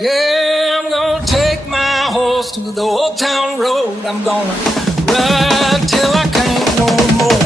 Yeah, I'm gonna take my horse to the old town road. I'm gonna ride till I can't no more.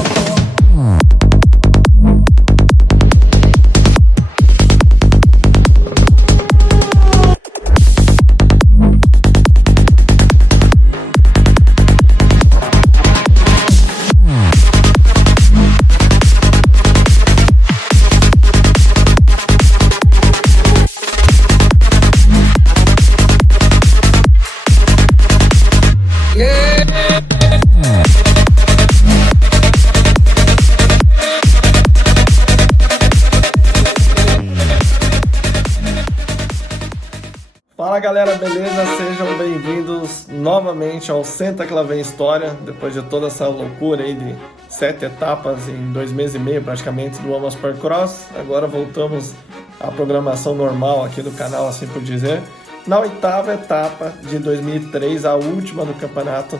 Fala galera, beleza? Sejam bem-vindos novamente ao Senta que lá vem História. Depois de toda essa loucura aí de 7 etapas em 2 meses e meio praticamente do Amos Supercross, agora voltamos à programação normal aqui do canal, assim por dizer, na 8ª etapa de 2003, a última do Campeonato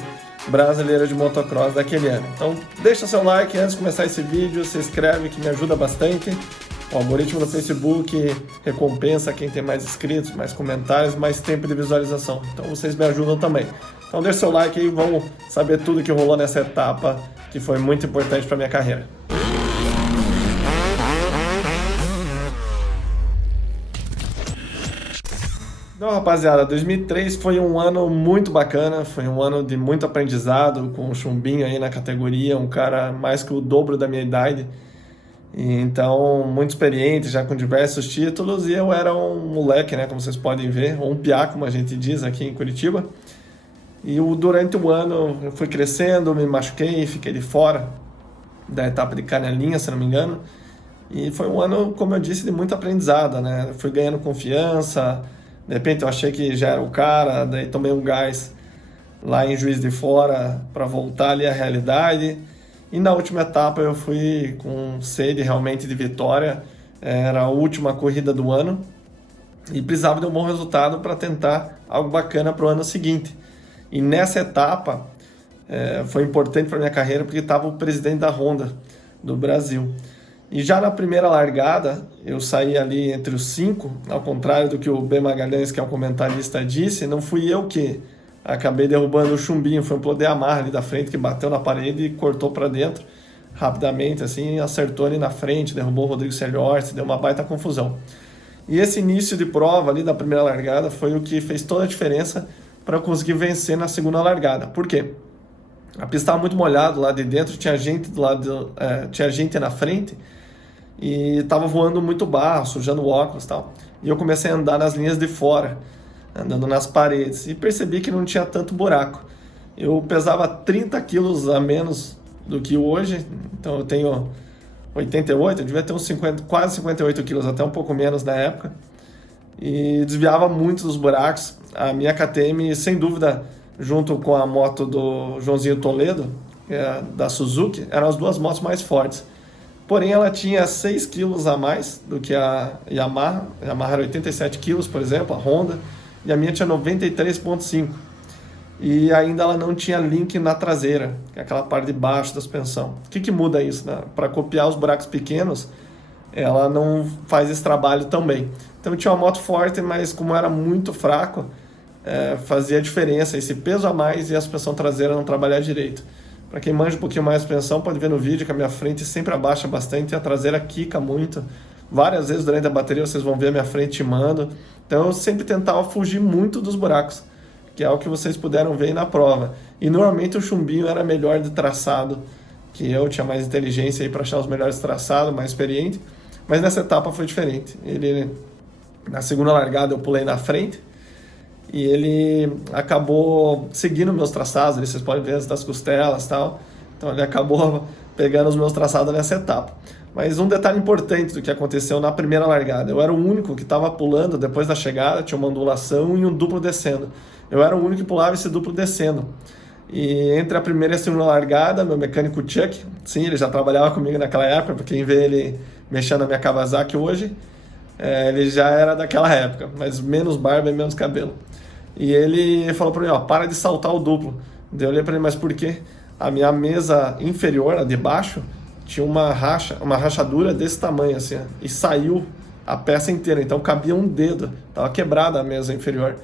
Brasileiro de Motocross daquele ano. Então deixa seu like antes de começar esse vídeo, se inscreve que me ajuda bastante. O algoritmo do Facebook recompensa quem tem mais inscritos, mais comentários, mais tempo de visualização. Então vocês me ajudam também. Então deixa seu like aí e vamos saber tudo que rolou nessa etapa que foi muito importante para minha carreira. Então, rapaziada, 2003 foi um ano muito bacana, foi um ano de muito aprendizado, com o Chumbinho aí na categoria, um cara mais que o dobro da minha idade. Então, muito experiente, já com diversos títulos, e eu era um moleque, né, como vocês podem ver, ou um piá, como a gente diz aqui em Curitiba. E durante o ano eu fui crescendo, me machuquei, fiquei de fora da etapa de Canelinha, se não me engano. E foi um ano, como eu disse, de muito aprendizado, né? Eu fui ganhando confiança, de repente eu achei que já era o cara, daí tomei um gás lá em Juiz de Fora para voltar ali à realidade. E na última etapa eu fui com sede realmente de vitória, era a última corrida do ano e precisava de um bom resultado para tentar algo bacana para o ano seguinte. E nessa etapa foi importante para minha carreira porque estava o presidente da Honda do Brasil. E já na primeira largada eu saí ali entre os 5, ao contrário do que o B. Magalhães, que é o comentarista, disse, não fui eu que acabei derrubando o Chumbinho, foi um Plô de Yamaha ali da frente que bateu na parede e cortou para dentro rapidamente, assim, acertou ali na frente, derrubou o Rodrigo Celhorst, deu uma baita confusão. E esse início de prova ali da primeira largada foi o que fez toda a diferença para eu conseguir vencer na segunda largada. Por quê? A pista estava muito molhada lá de dentro, tinha gente do lado, tinha gente na frente e estava voando muito barro, sujando o óculos e tal. E eu comecei a andar nas linhas de fora, andando nas paredes, e percebi que não tinha tanto buraco. Eu pesava 30 quilos a menos do que hoje, então eu tenho 88, eu devia ter uns 50, quase 58 quilos, até um pouco menos na época, e desviava muito dos buracos. A minha KTM, sem dúvida, junto com a moto do Joãozinho Toledo, da Suzuki, eram as duas motos mais fortes. Porém, ela tinha 6 quilos a mais do que a Yamaha. A Yamaha era 87 quilos, por exemplo, a Honda, e a minha tinha 93,5. E ainda ela não tinha link na traseira, que é aquela parte de baixo da suspensão. O que muda isso, né? Para copiar os buracos pequenos, ela não faz esse trabalho tão bem. Então tinha uma moto forte, mas como era muito fraco, fazia diferença esse peso a mais e a suspensão traseira não trabalhar direito. Para quem manja um pouquinho mais de suspensão, pode ver no vídeo que a minha frente sempre abaixa bastante e a traseira quica muito. Várias vezes durante a bateria vocês vão ver a minha frente timando. Então eu sempre tentava fugir muito dos buracos, que é o que vocês puderam ver aí na prova. E normalmente o Chumbinho era melhor de traçado que eu, tinha mais inteligência aí para achar os melhores traçados, mais experiente. Mas nessa etapa foi diferente. Na segunda largada eu pulei na frente e ele acabou seguindo meus traçados, ali vocês podem ver das costelas e tal. Então ele acabou pegando os meus traçados nessa etapa. Mas um detalhe importante do que aconteceu na primeira largada, eu era o único que estava pulando depois da chegada, tinha uma ondulação e um duplo descendo. Eu era o único que pulava esse duplo descendo. E entre a primeira e a segunda largada, meu mecânico Chuck, sim, ele já trabalhava comigo naquela época, porque quem vê ele mexendo na minha Kawasaki hoje, ele já era daquela época, mas menos barba e menos cabelo. E ele falou para mim, ó, para de saltar o duplo. Daí eu olhei para ele, mas por quê? A minha mesa inferior, a de baixo, tinha uma rachadura desse tamanho, assim, ó, e saiu a peça inteira, então cabia um dedo, tava quebrada a mesa inferior.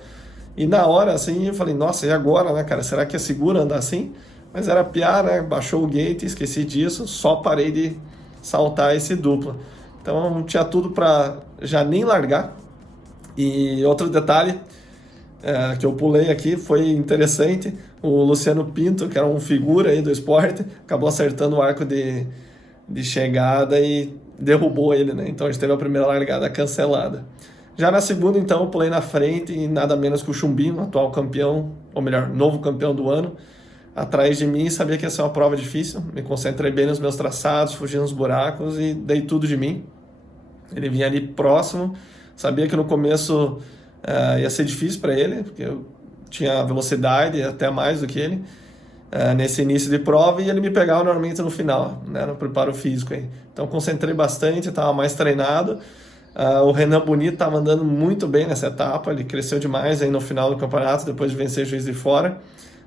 E na hora, assim, eu falei, nossa, e agora, né, cara, será que é seguro andar assim? Mas era piar, né, baixou o gate, esqueci disso, só parei de saltar esse duplo. Então tinha tudo para já nem largar. E outro detalhe que eu pulei aqui, foi interessante, o Luciano Pinto, que era um figura aí do esporte, acabou acertando o arco de chegada e derrubou ele, né? Então a gente teve a primeira largada cancelada. Já na segunda, então, eu pulei na frente e nada menos que o Chumbinho, atual campeão, ou melhor, novo campeão do ano, atrás de mim. Sabia que ia ser uma prova difícil, me concentrei bem nos meus traçados, fugi nos buracos e dei tudo de mim. Ele vinha ali próximo, sabia que no começo ia ser difícil para ele, porque eu tinha velocidade até mais do que ele nesse início de prova, e ele me pegava normalmente no final, né, no preparo físico aí. Então concentrei bastante, estava mais treinado. O Renan Bonito estava andando muito bem nessa etapa, ele cresceu demais aí no final do campeonato, depois de vencer Juiz de Fora.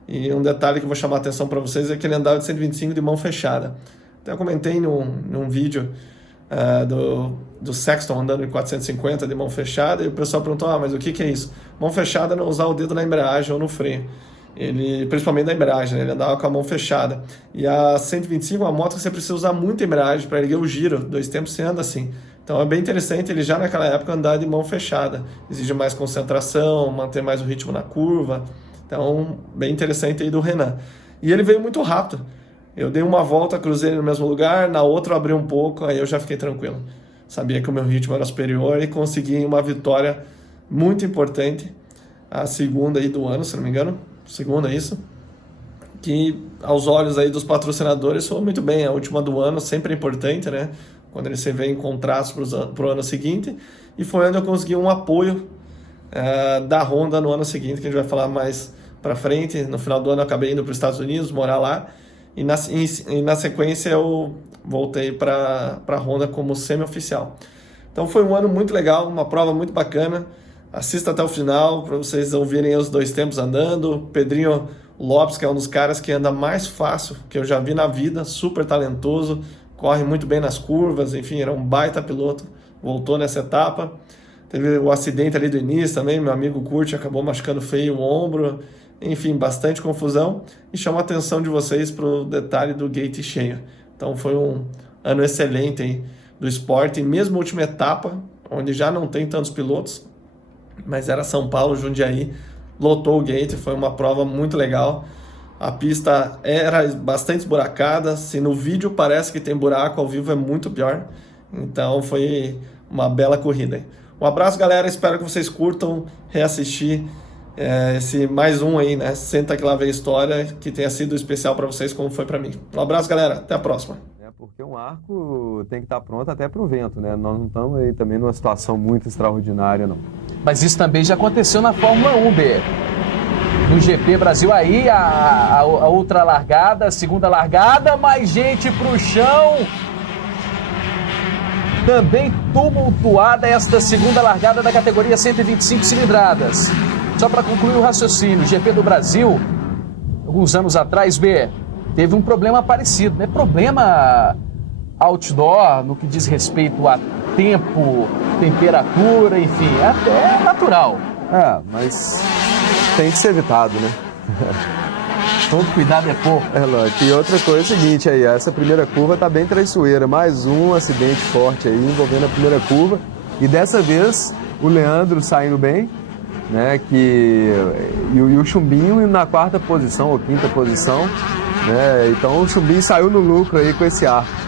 E um detalhe que eu vou chamar a atenção para vocês é que ele andava de 125 de mão fechada. Até eu comentei num vídeo do Sexton andando de 450 de mão fechada, e o pessoal perguntou, mas o que é isso? Mão fechada é não usar o dedo na embreagem ou no freio. Ele, principalmente na embreagem, né? Ele andava com a mão fechada. E a 125 é uma moto que você precisa usar muita embreagem para erguer o giro, 2 tempos você anda assim. Então é bem interessante ele já naquela época andar de mão fechada. Exige mais concentração, manter mais o ritmo na curva. Então, bem interessante aí do Renan. E ele veio muito rápido. Eu dei uma volta, cruzei no mesmo lugar, na outra eu abri um pouco, aí eu já fiquei tranquilo. Sabia que o meu ritmo era superior e consegui uma vitória muito importante. A segunda aí do ano, se não me engano. Segunda, isso. Que aos olhos aí dos patrocinadores foi muito bem. A última do ano sempre é importante, né? Quando ele se vê em contratos para o ano seguinte. E foi onde eu consegui um apoio da Honda no ano seguinte, que a gente vai falar mais para frente. No final do ano eu acabei indo para os Estados Unidos, morar lá. E na sequência eu voltei para a Honda como semi-oficial. Então foi um ano muito legal, uma prova muito bacana. Assista até o final para vocês ouvirem os 2 tempos andando. Pedrinho Lopes, que é um dos caras que anda mais fácil que eu já vi na vida, super talentoso, corre muito bem nas curvas, enfim, era um baita piloto, voltou nessa etapa. Teve o acidente ali do início também, meu amigo Curti acabou machucando feio o ombro, enfim, bastante confusão, e chama a atenção de vocês para o detalhe do gate cheio. Então foi um ano excelente aí do esporte, e mesmo a última etapa, onde já não tem tantos pilotos, mas era São Paulo, Jundiaí, lotou o gate, foi uma prova muito legal. A pista era bastante esburacada, se no vídeo parece que tem buraco, ao vivo é muito pior. Então foi uma bela corrida. Um abraço, galera, espero que vocês curtam reassistir esse mais um aí, né? Senta que lá vem a história, que tenha sido especial para vocês como foi para mim. Um abraço, galera, até a próxima. Porque um arco tem que estar pronto até para o vento, né? Nós não estamos aí também numa situação muito extraordinária, não. Mas isso também já aconteceu na Fórmula 1, B. No GP Brasil aí, a outra largada, segunda largada, mais gente pro chão. Também tumultuada esta segunda largada da categoria 125 cilindradas. Só para concluir o raciocínio, o GP do Brasil, alguns anos atrás, B, teve um problema parecido, né? Problema outdoor, no que diz respeito a tempo, temperatura, enfim, até natural. Mas tem que ser evitado, né? Todo cuidado é pouco. Lógico. E outra coisa é o seguinte aí, essa primeira curva tá bem traiçoeira, mais um acidente forte aí envolvendo a primeira curva. E dessa vez o Leandro saindo bem, né? E o Chumbinho na 4ª posição ou 5ª posição, né? Então o Chumbinho saiu no lucro aí com esse arco.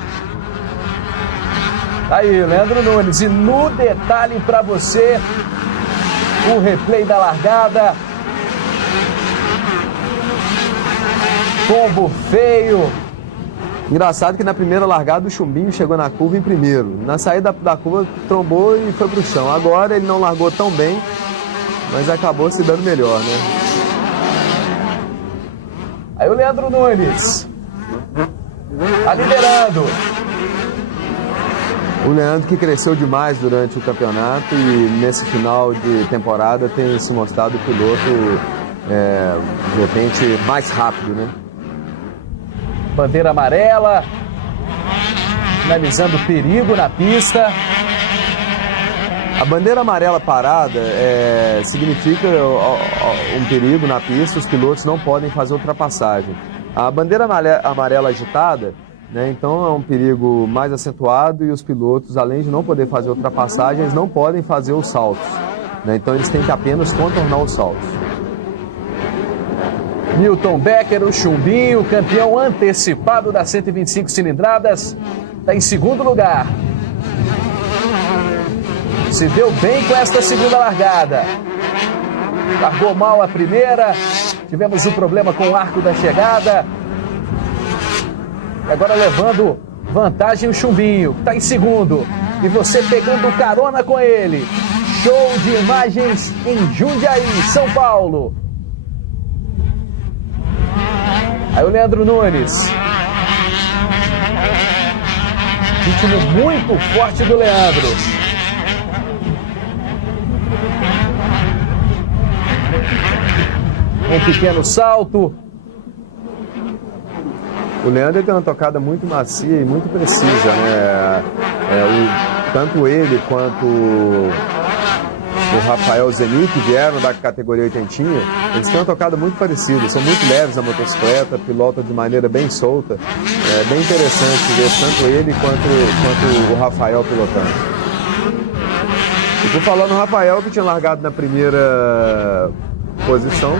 Aí, Leandro Nunes, e no detalhe para você, o replay da largada. Combo feio. Engraçado que na primeira largada o Chumbinho chegou na curva em primeiro. Na saída da curva trombou e foi pro chão. Agora ele não largou tão bem, mas acabou se dando melhor, né? Aí o Leandro Nunes tá liderando. O Leandro que cresceu demais durante o campeonato e nesse final de temporada tem se mostrado o piloto de repente mais rápido, né? Bandeira amarela, finalizando o perigo na pista. A bandeira amarela parada significa um perigo na pista, os pilotos não podem fazer ultrapassagem. A bandeira amarela agitada, né, então é um perigo mais acentuado e os pilotos, além de não poder fazer ultrapassagem, eles não podem fazer os saltos. Né, então eles têm que apenas contornar os saltos. Milton Becker, o Chumbinho, campeão antecipado das 125 cilindradas, está em segundo lugar. Se deu bem com esta segunda largada. Largou mal a primeira, tivemos um problema com o arco da chegada. E agora levando vantagem o Chumbinho, que está em segundo. E você pegando carona com ele. Show de imagens em Jundiaí, São Paulo. Aí o Leandro Nunes. Ritmo muito forte do Leandro. Um pequeno salto. O Leandro tem uma tocada muito macia e muito precisa, né? Tanto ele quanto o Rafael Zeni, que vieram da categoria 80, eles têm uma tocada muito parecida, são muito leves na motocicleta, pilotam de maneira bem solta. É bem interessante ver tanto ele quanto o Rafael pilotando. Eu tô falando do Rafael, que tinha largado na primeira posição,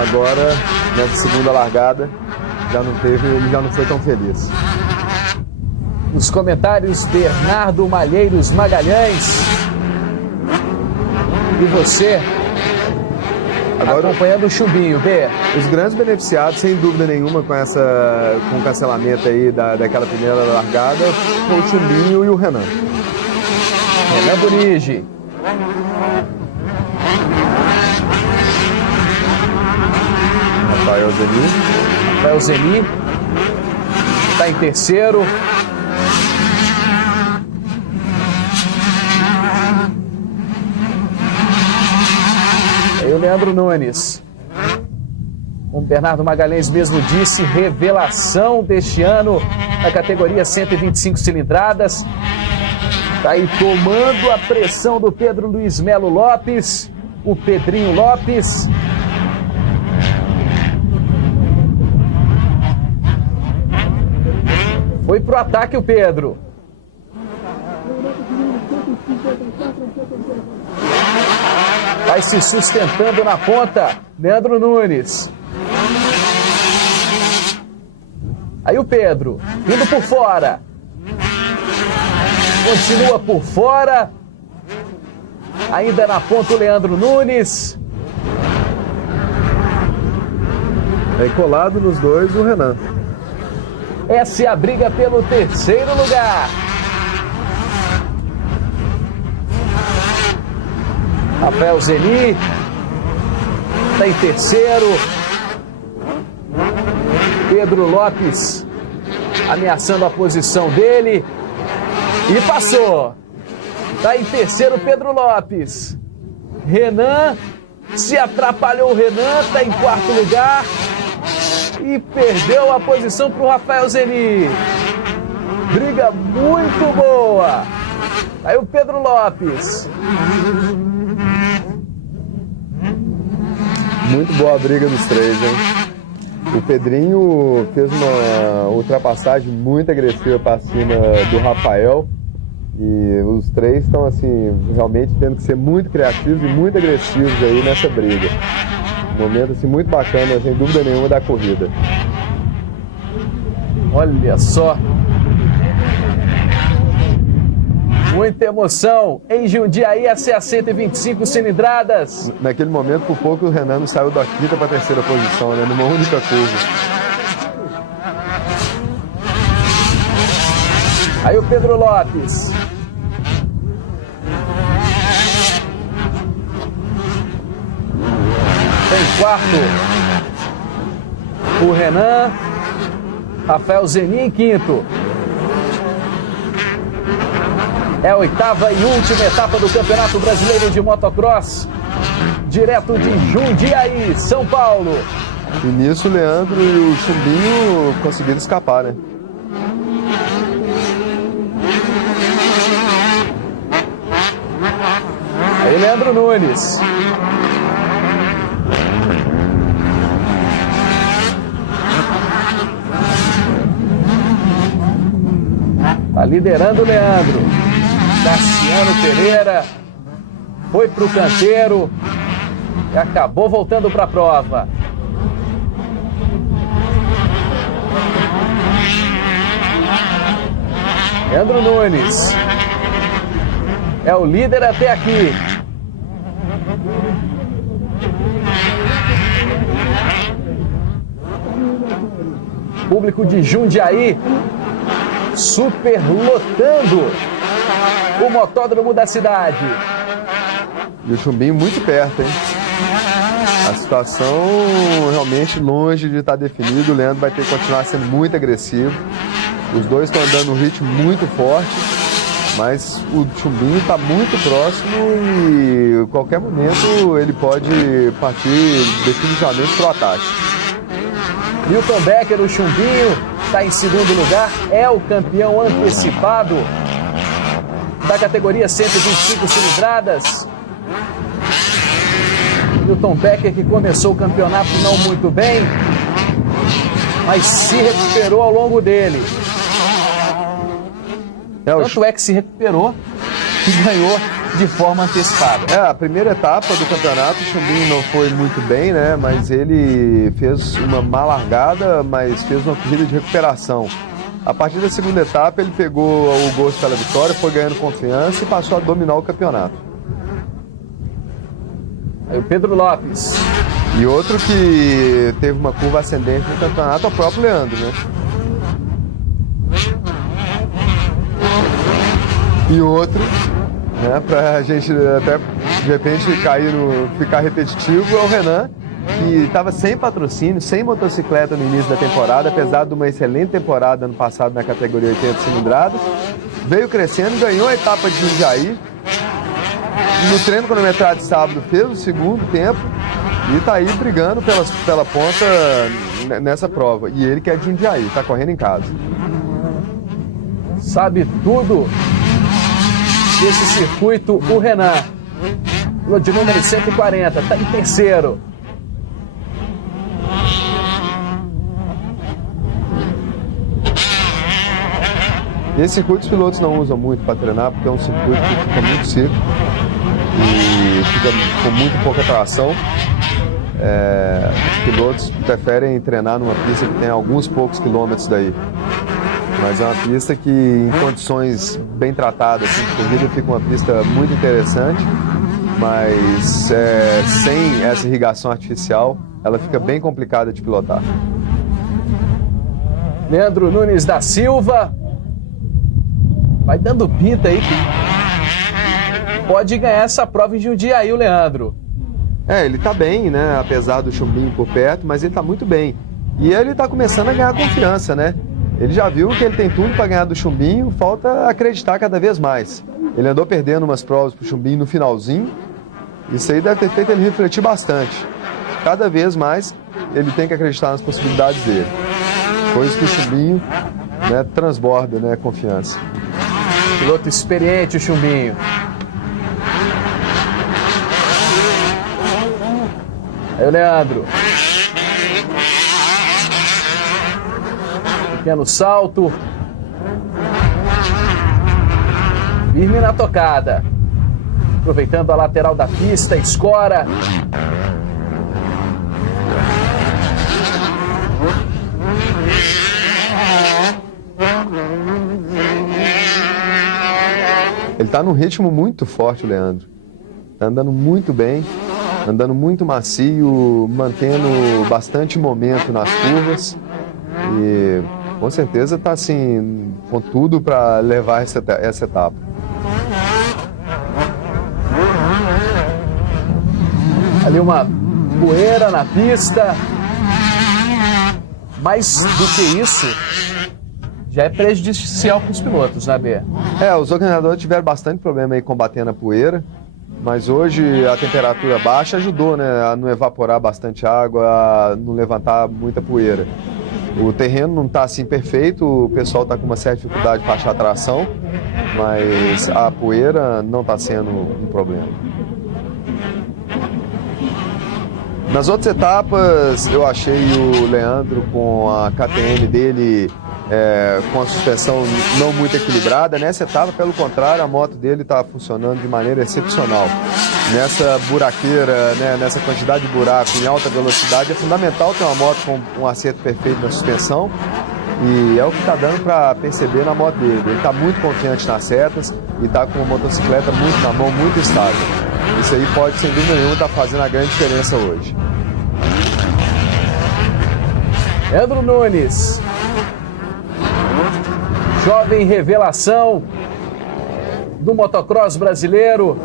agora nessa segunda largada ele já não foi tão feliz. Nos comentários, Bernardo Malheiros Magalhães. E você agora, acompanhando o Chumbinho, B. Os grandes beneficiados, sem dúvida nenhuma, com o cancelamento aí daquela primeira largada, foi o Chumbinho e o Renan. Renan Bonigi. Rafael Zeni está em terceiro. Aí o Leandro Nunes. Como o Bernardo Magalhães mesmo disse, revelação deste ano na categoria 125 cilindradas. Está aí tomando a pressão do Pedro Luiz Melo Lopes, o Pedrinho Lopes. Foi pro ataque o Pedro. Vai se sustentando na ponta, Leandro Nunes. Aí o Pedro, indo por fora. Continua por fora. Ainda na ponta o Leandro Nunes. Aí colado nos dois o Renan. Essa é a briga pelo terceiro lugar. Rafael Zeni está em terceiro. Pedro Lopes ameaçando a posição dele. E passou. Está em terceiro Pedro Lopes. Renan, se atrapalhou o Renan, está em quarto lugar. E perdeu a posição para o Rafael Zeni. Briga muito boa. Aí o Pedro Lopes. Muito boa a briga dos três, hein? O Pedrinho fez uma ultrapassagem muito agressiva para cima do Rafael. E os três estão assim, realmente tendo que ser muito criativos e muito agressivos aí nessa briga. Um momento assim, muito bacana, sem dúvida nenhuma, da corrida. Olha só. Muita emoção em Jundiaí, essa é a 125 cilindradas. Naquele momento, por pouco, o Renan não saiu da quinta para a terceira posição, né? Numa única curva. Aí o Pedro Lopes. Em quarto, o Renan. Rafael Zeni em quinto. É a oitava e última etapa do Campeonato Brasileiro de Motocross. Direto de Jundiaí, São Paulo. E nisso o Leandro e o Chumbinho conseguiram escapar, né? Leandro Nunes. Tá liderando o Leandro. Cassiano Pereira foi pro canteiro e acabou voltando para a prova. Leandro Nunes é o líder até aqui. Público de Jundiaí superlotando o motódromo da cidade. E o Chumbinho muito perto, hein? A situação realmente longe de estar definida. O Leandro vai ter que continuar sendo muito agressivo. Os dois estão andando num ritmo muito forte, mas o Chumbinho está muito próximo e a qualquer momento ele pode partir definitivamente para o ataque. Milton Becker, o Chumbinho, está em segundo lugar, é o campeão antecipado da categoria 125 cilindradas. Milton Becker, que começou o campeonato não muito bem, mas se recuperou ao longo dele. Tanto é que se recuperou e ganhou de forma antecipada. A primeira etapa do campeonato, o Chumbinho não foi muito bem, né? Mas ele fez uma má largada, mas fez uma corrida de recuperação. A partir da segunda etapa, ele pegou o gosto pela vitória, foi ganhando confiança e passou a dominar o campeonato. Aí o Pedro Lopes. E outro que teve uma curva ascendente no campeonato é o próprio Leandro, né? E outro, né, pra gente até de repente ficar repetitivo, é o Renan, que estava sem patrocínio, sem motocicleta no início da temporada, apesar de uma excelente temporada ano passado na categoria 80 cilindradas. Veio crescendo, ganhou a etapa de Jundiaí. No treino cronometrado de sábado fez o segundo tempo e está aí brigando pela ponta nessa prova. E ele que é de Jundiaí, está correndo em casa. Sabe tudo desse circuito, o Renan. De número 140, está em terceiro. Esse circuito os pilotos não usam muito para treinar, porque é um circuito que fica muito seco e fica com muito pouca tração. Os pilotos preferem treinar numa pista que tem alguns poucos quilômetros daí. Mas é uma pista que, em condições bem tratadas, assim, de corrida, fica uma pista muito interessante, mas sem essa irrigação artificial, ela fica bem complicada de pilotar. Leandro Nunes da Silva vai dando pinta aí que pode ganhar essa prova em Jundiaí, o Leandro. Ele tá bem, né? Apesar do Chumbinho por perto, mas ele tá muito bem. E ele tá começando a ganhar confiança, né? Ele já viu que ele tem tudo para ganhar do Chumbinho, falta acreditar cada vez mais. Ele andou perdendo umas provas pro Chumbinho no finalzinho, isso aí deve ter feito ele refletir bastante. Cada vez mais ele tem que acreditar nas possibilidades dele. Coisa que o Chumbinho, né, transborda, né, confiança. Piloto experiente, o Chumbinho. Aí o Leandro. Pequeno salto. Firme na tocada. Aproveitando a lateral da pista, escora. Ele tá num ritmo muito forte, o Leandro. Tá andando muito bem, andando muito macio, mantendo bastante momento nas curvas. E com certeza tá assim, com tudo para levar essa etapa. Ali uma poeira na pista. Mais do que isso, já é prejudicial para os pilotos, né, B? Os organizadores tiveram bastante problema aí combatendo a poeira, mas hoje a temperatura baixa ajudou, né, a não evaporar bastante água, a não levantar muita poeira. O terreno não está assim perfeito, o pessoal está com uma certa dificuldade para achar tração, mas a poeira não está sendo um problema. Nas outras etapas, eu achei o Leandro com a KTM dele com a suspensão não muito equilibrada. Nessa etapa, pelo contrário, a moto dele está funcionando de maneira excepcional. Nessa buraqueira, né, nessa quantidade de buraco em alta velocidade, é fundamental ter uma moto com um acerto perfeito na suspensão. E é o que está dando para perceber na moto dele. Ele está muito confiante nas setas e está com uma motocicleta muito na mão, muito estável. Isso aí pode, sem dúvida nenhuma, estar fazendo a grande diferença hoje. Leandro Nunes, jovem revelação do motocross brasileiro,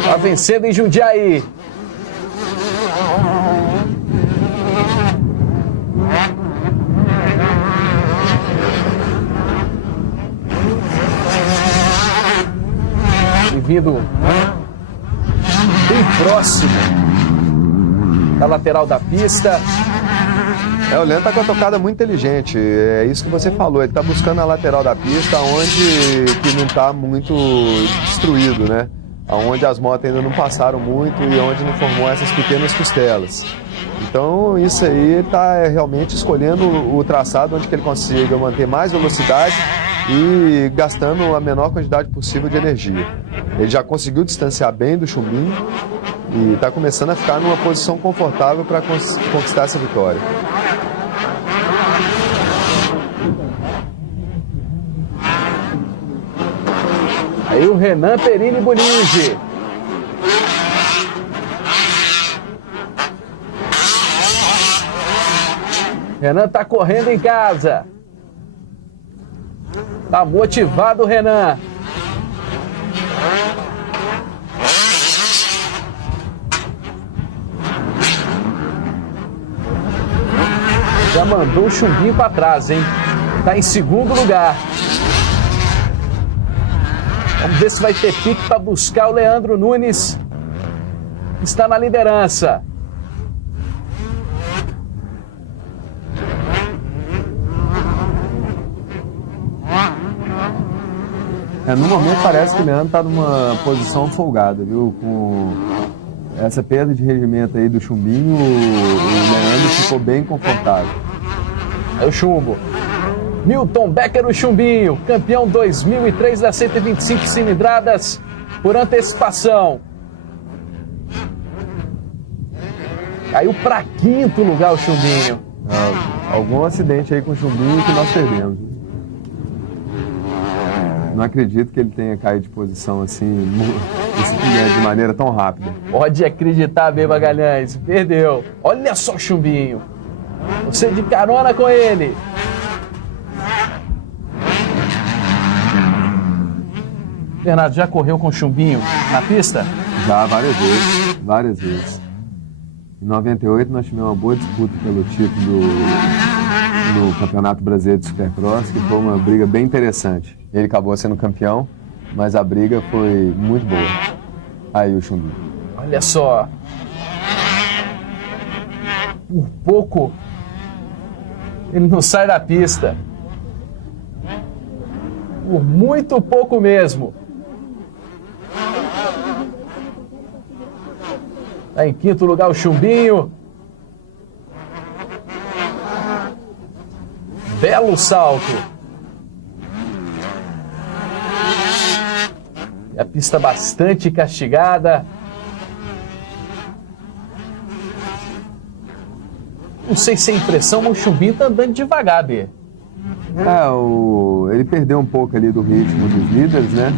está vencendo em Jundiaí. E vindo bem próximo da lateral da pista. O Leandro está com a tocada muito inteligente, é isso que você falou, ele está buscando a lateral da pista onde que não está muito destruído, né? Onde as motos ainda não passaram muito e onde não formou essas pequenas costelas. Então isso aí ele está realmente escolhendo o traçado onde que ele consiga manter mais velocidade e gastando a menor quantidade possível de energia. Ele já conseguiu distanciar bem do Chumbinho e está começando a ficar numa posição confortável para conquistar essa vitória. Aí o Renan Perini Bonigi. Renan tá correndo em casa. Tá motivado o Renan. Já mandou o Chumbinho para trás, hein? Tá em segundo lugar. Vamos ver se vai ter pique para buscar o Leandro Nunes, que está na liderança. No momento parece que o Leandro está numa posição folgada, viu? Com essa perda de rendimento aí do Chumbinho, o Leandro ficou bem confortável. É o Chumbo. Milton Becker, o Chumbinho, campeão 2003 das 125 cilindradas por antecipação. Caiu para quinto lugar o Chumbinho. Algum acidente aí com o Chumbinho que nós perdemos. Não acredito que ele tenha caído de posição assim, de maneira tão rápida. Pode acreditar, bem, Magalhães. Perdeu. Olha só o Chumbinho. Você de carona com ele. Bernardo, já correu com o Chumbinho na pista? Já, várias vezes. Em 98 nós tivemos uma boa disputa pelo título no Campeonato Brasileiro de Supercross, que foi uma briga bem interessante. Ele acabou sendo campeão, mas a briga foi muito boa. Aí o Chumbinho. Olha só. Por pouco ele não sai da pista. Por muito pouco mesmo. Tá em quinto lugar o Chumbinho. Belo salto. E a pista bastante castigada. Não sei se é impressão, mas o Chumbinho tá andando devagar, B. Ele perdeu um pouco ali do ritmo dos líderes, né?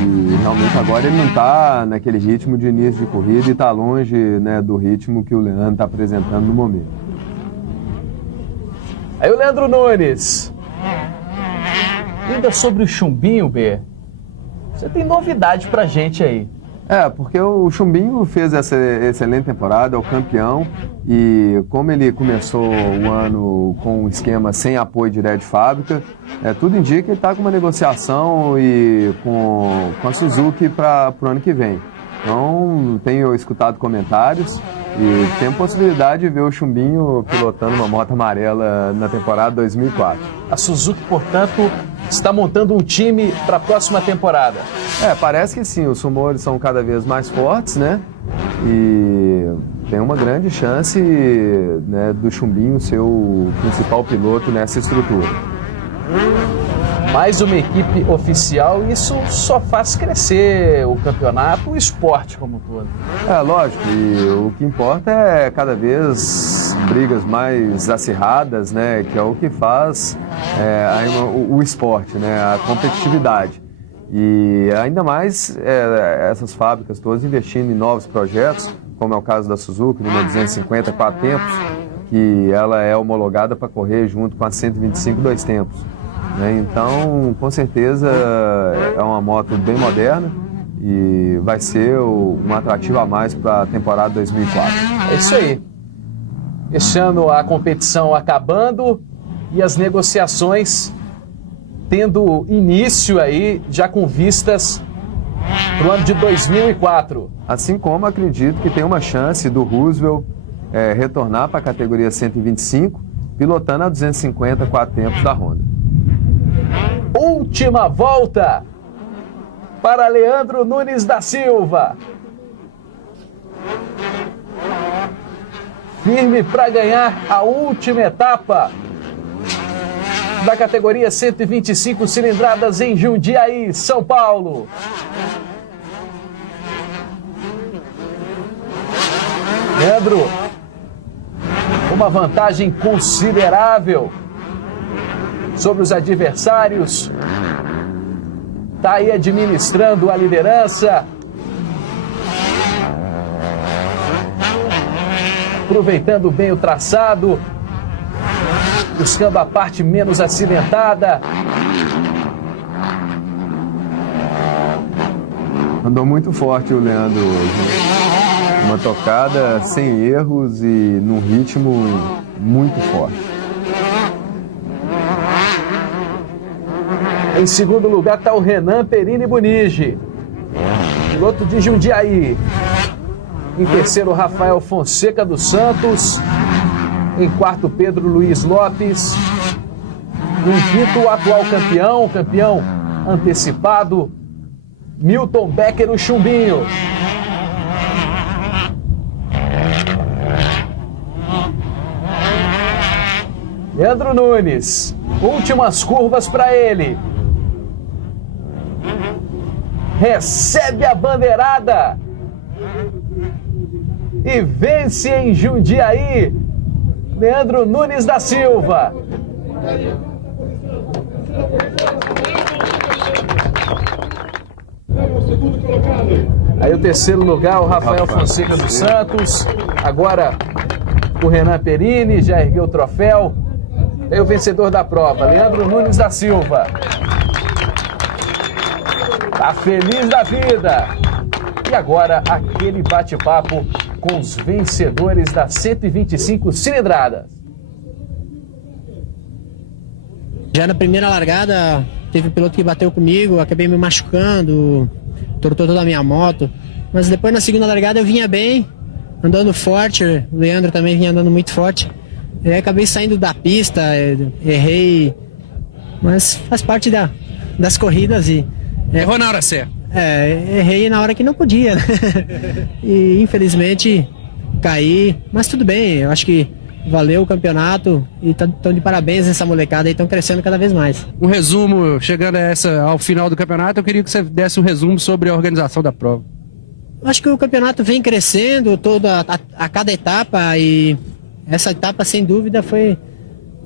E realmente agora ele não está naquele ritmo de início de corrida e está longe, né, do ritmo que o Leandro está apresentando no momento. Aí o Leandro Nunes. Ainda sobre o Chumbinho, B, você tem novidade pra gente aí. Porque o Chumbinho fez essa excelente temporada, é o campeão, e como ele começou o ano com um esquema sem apoio direto de fábrica, tudo indica que ele está com uma negociação e com a Suzuki para o ano que vem. Então, tenho escutado comentários e tenho possibilidade de ver o Chumbinho pilotando uma moto amarela na temporada 2004. A Suzuki, portanto, está montando um time para a próxima temporada. Parece que sim, os rumores são cada vez mais fortes, né? E tem uma grande chance, né, do Chumbinho ser o principal piloto nessa estrutura. Mais uma equipe oficial, isso só faz crescer o campeonato, o esporte como um todo. Lógico, e o que importa é cada vez brigas mais acirradas, né, que é o que faz o esporte, né, a competitividade. E ainda mais essas fábricas todas investindo em novos projetos, como é o caso da Suzuki, numa 250 4 tempos, que ela é homologada para correr junto com a 125 2 tempos. Então, com certeza, é uma moto bem moderna e vai ser um atrativo a mais para a temporada 2004. É isso aí. Este ano a competição acabando e as negociações tendo início aí, já com vistas para o ano de 2004. Assim como acredito que tem uma chance do Roosevelt retornar para a categoria 125, pilotando a 250 4 tempos da Honda. Última volta para Leandro Nunes da Silva. Firme para ganhar a última etapa da categoria 125 cilindradas em Jundiaí, São Paulo. Leandro, uma vantagem considerável sobre os adversários, está aí administrando a liderança, aproveitando bem o traçado, buscando a parte menos acidentada. Andou muito forte o Leandro hoje. Uma tocada sem erros e num ritmo muito forte. Em segundo lugar está o Renan Perini Bonigi, piloto de Jundiaí. Em terceiro, Rafael Fonseca dos Santos. Em quarto, Pedro Luiz Lopes. Em quinto, o atual campeão antecipado, Milton Becker, o Chumbinho. Leandro Nunes, últimas curvas para ele. Recebe a bandeirada e vence em Jundiaí, Leandro Nunes da Silva. Aí o terceiro lugar, o Rafael Fonseca dos Santos. Agora o Renan Perini já ergueu o troféu. Aí o vencedor da prova, Leandro Nunes da Silva. Tá feliz da vida. E agora aquele bate-papo com os vencedores das 125 cilindradas. Já na primeira largada, teve um piloto que bateu comigo, acabei me machucando, tortou toda a minha moto. Mas depois na segunda largada eu vinha bem, andando forte, o Leandro também vinha andando muito forte. E aí acabei saindo da pista, errei, mas faz parte das corridas e... Errou na hora certa. Errei na hora que não podia, né? E infelizmente caí, mas tudo bem, eu acho que valeu o campeonato e estão de parabéns essa molecada e estão crescendo cada vez mais. Um resumo, chegando ao final do campeonato, eu queria que você desse um resumo sobre a organização da prova. Eu acho que o campeonato vem crescendo a cada etapa e essa etapa sem dúvida foi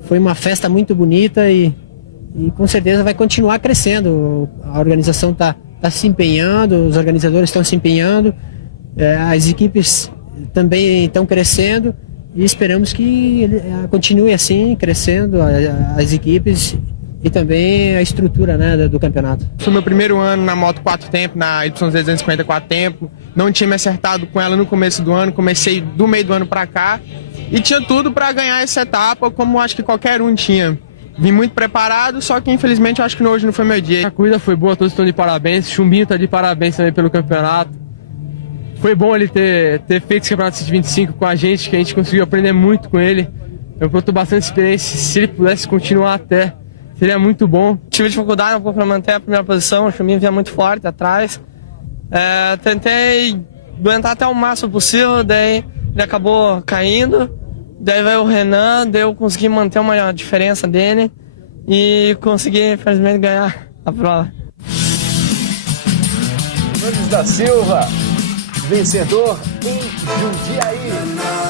uma festa muito bonita e com certeza vai continuar crescendo. A organização está se empenhando, os organizadores estão se empenhando, as equipes também estão crescendo e esperamos que continue assim, crescendo as equipes e também a estrutura, né, do campeonato. Foi meu primeiro ano na moto 4 tempos, na YZ250 4 tempos. Não tinha me acertado com ela no começo do ano, comecei do meio do ano para cá e tinha tudo para ganhar essa etapa, como acho que qualquer um tinha. Vim muito preparado, só que infelizmente eu acho que hoje não foi meu dia. A corrida foi boa, todos estão de parabéns. Chumbinho está de parabéns também pelo campeonato. Foi bom ele ter feito esse campeonato 125 com a gente, que a gente conseguiu aprender muito com ele. É um piloto bastante experiência. Se ele pudesse continuar até seria muito bom. Tive dificuldade um pouco para manter a primeira posição, o Chumbinho vinha muito forte atrás. Tentei aguentar até o máximo possível, daí ele acabou caindo. Daí veio o Renan, daí eu consegui manter uma diferença dele e consegui, infelizmente, ganhar a prova. Nunes da Silva, vencedor em Jundiaí.